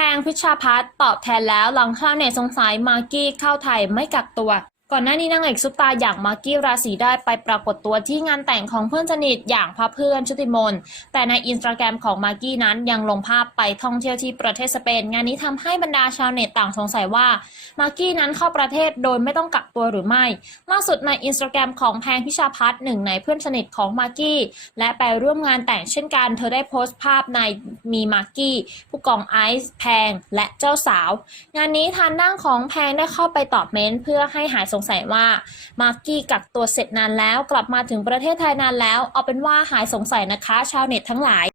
แทงพิชชาพัฒตอบแทนแล้วหลังชาวเน็ตสงสัยมากกี้เข้าไทยไม่กักตัว ก่อนหน้านี้นางเอกซุปตาอย่างมากกี้ราศีได้ไปปรากฏตัวที่งานแต่งของเพื่อนสนิทอย่างพระเพื่อนชุติมน แต่ในอินสตาแกรมของมากกี้นั้นยังลงภาพไปท่องเที่ยวที่ประเทศสเปน งานนี้ทำให้บรรดาชาวเน็ตต่างสงสัยว่ามากกี้นั้นเข้าประเทศโดยไม่ต้องกักตัวหรือไม่ ล่าสุดในอินสตาแกรมของแพงพิชาพัฒน์หนึ่งในเพื่อนสนิทของมากกี้และไปร่วมงานแต่งเช่นกัน เธอได้โพสต์ภาพในมีมากกี้ผู้กองไอซ์แพงและเจ้าสาว งานนี้ทางด้านของแพงได้เข้าไปตอบเมนต์เพื่อให้หายสงสัยว่ามาร์กี้กักตัวเสร็จนานแล้ว กลับมาถึงประเทศไทยนานแล้ว เอาเป็นว่าหายสงสัยนะคะ ชาวเน็ตทั้งหลาย